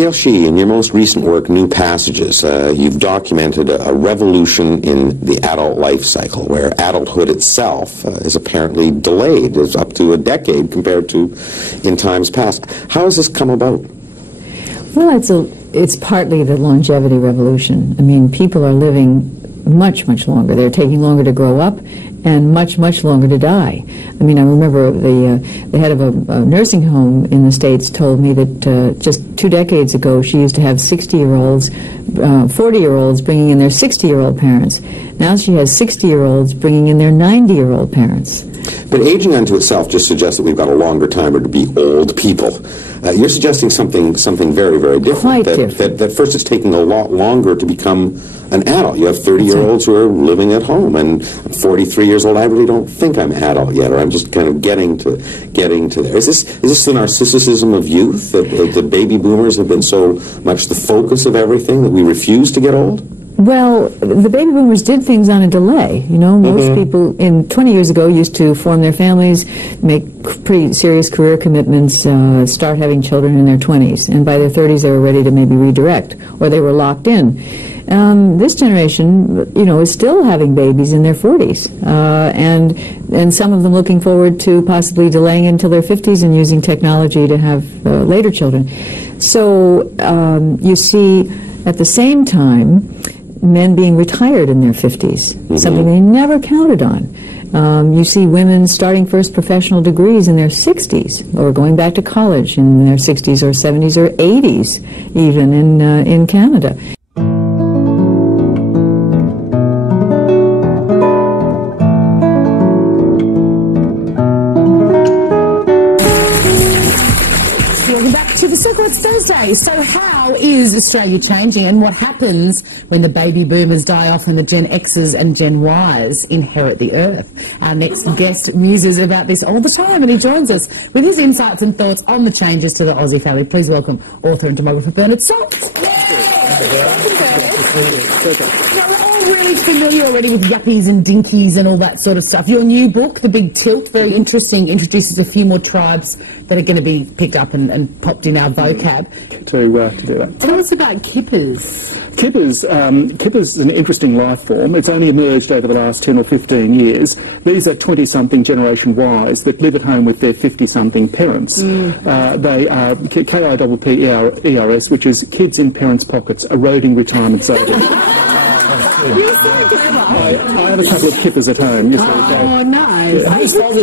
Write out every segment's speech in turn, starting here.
Gail Shee, in your most recent work, New Passages, you've documented a revolution in the adult life cycle, where adulthood itself is apparently delayed. It's up to a decade compared to in times past. How has this come about? Well, it's partly the longevity revolution. I mean, people are living much, much longer. They're taking longer to grow up and much, much longer to die. I mean, I remember the head of a nursing home in the States told me that just 2 decades ago she used to have 60-year-olds, 40-year-olds bringing in their 60-year-old parents. Now she has 60-year-olds bringing in their 90-year-old parents. But aging unto itself just suggests that we've got a longer time to be old people. You're suggesting something very, very different. Quite different. That first it's taking a lot longer to become an adult. You have 30-year-olds who are living at home, and I'm 43 years old. I really don't think I'm adult yet, or I'm just kind of getting to there. Is this the narcissism of youth, that the baby boomers have been so much the focus of everything that we refuse to get old? Well, the baby boomers did things on a delay. You know, most people 20 years ago used to form their families, make pretty serious career commitments, start having children in their 20s, and by their 30s they were ready to maybe redirect, or they were locked in. This generation, you know, is still having babies in their 40s, and some of them looking forward to possibly delaying until their 50s and using technology to have later children. So you see, at the same time, men being retired in their 50s, something they never counted on. You see women starting first professional degrees in their 60s, or going back to college in their 60s or 70s or 80s, even in Canada. Welcome back to The Circle. It's Thursday. So how is Australia changing, and what happens when the baby boomers die off and the Gen Xers and Gen Ys inherit the earth? Our next guest muses about this all the time, and he joins us with his insights and thoughts on the changes to the Aussie family. Please welcome author and demographer Bernard Salt. Now, we're all really familiar already with yuppies and dinkies and all that sort of stuff. Your new book, The Big Tilt, very interesting, introduces a few more tribes that are going to be picked up and popped in our vocab. To do that. Tell us about kippers. Kippers is an interesting life form. It's only emerged over the last 10 or 15 years. These are 20-something Generation Ys that live at home with their 50-something parents. They are KIPPERS, which is kids in parents' pockets, eroding retirement savings. I have a couple of kippers at home. Oh, nice. Whose fault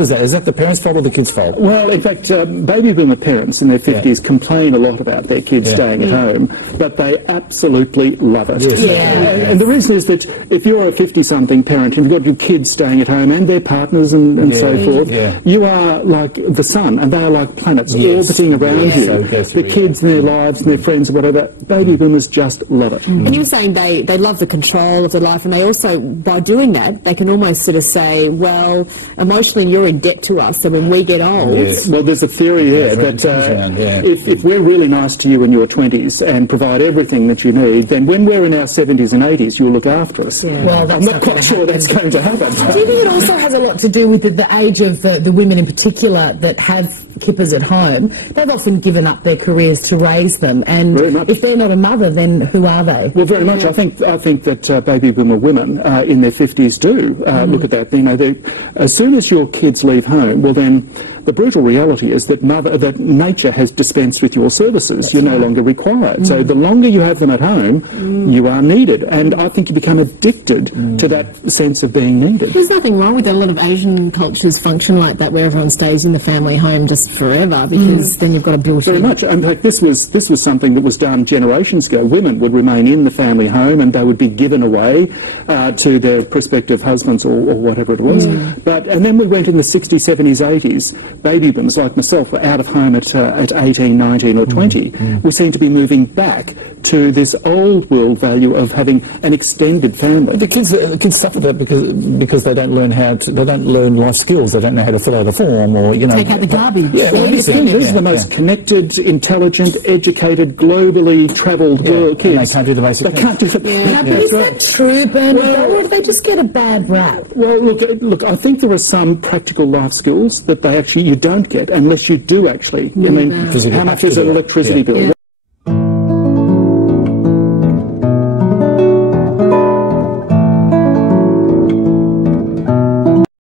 is that? Is that the parents' fault or the kids' fault? Well, in fact, baby boomer parents in their 50s complain a lot about their kids staying at home, but they absolutely love it. And the reason is that if you're a 50-something parent and you've got your kids staying at home and their partners and so forth, you are like the sun, and they are like planets orbiting around you. The kids and their lives and their friends and whatever, baby boomers just love it. And you were saying they love the control of their life, and they also, by doing that, they can almost sort of say, well, emotionally you're in debt to us, so when we get old... Well, there's a theory there that if we're really nice to you in your 20s and provide everything that you need, then when we're in our 70s and 80s, you'll look after us. Well, I'm not quite sure that's going to happen. Do you think it also has a lot to do with the age of the women in particular that have kippers at home? They've often given up their careers to raise them, and if they're not a mother, then who are they? Well, very much. I think that baby boomer women in their 50s do look at that. You know, as soon as your kids leave home, well then, the brutal reality is that nature has dispensed with your services. You're no longer required. So the longer you have them at home, you are needed. And I think you become addicted to that sense of being needed. There's nothing wrong with that. A lot of Asian cultures function like that, where everyone stays in the family home just forever, because then you've got a built-in... Very much. In fact, this was something that was done generations ago. Women would remain in the family home and they would be given away to their prospective husbands or whatever it was. And then we went in the 60s, 70s, 80s. Baby boomers like myself were out of home at 18, 19 or 20. We seem to be moving back to this old world value of having an extended family. The kids suffer that because they don't learn life skills. They don't know how to fill out a form, or take out the garbage. These are the most connected, intelligent, educated, globally travelled world kids. And they can't do the basic things. They can't do the But is that true, Bernard, or do they just get a bad rap? Well, look, I think there are some practical life skills that you don't get unless you do actually. I mean, how much is an electricity bill?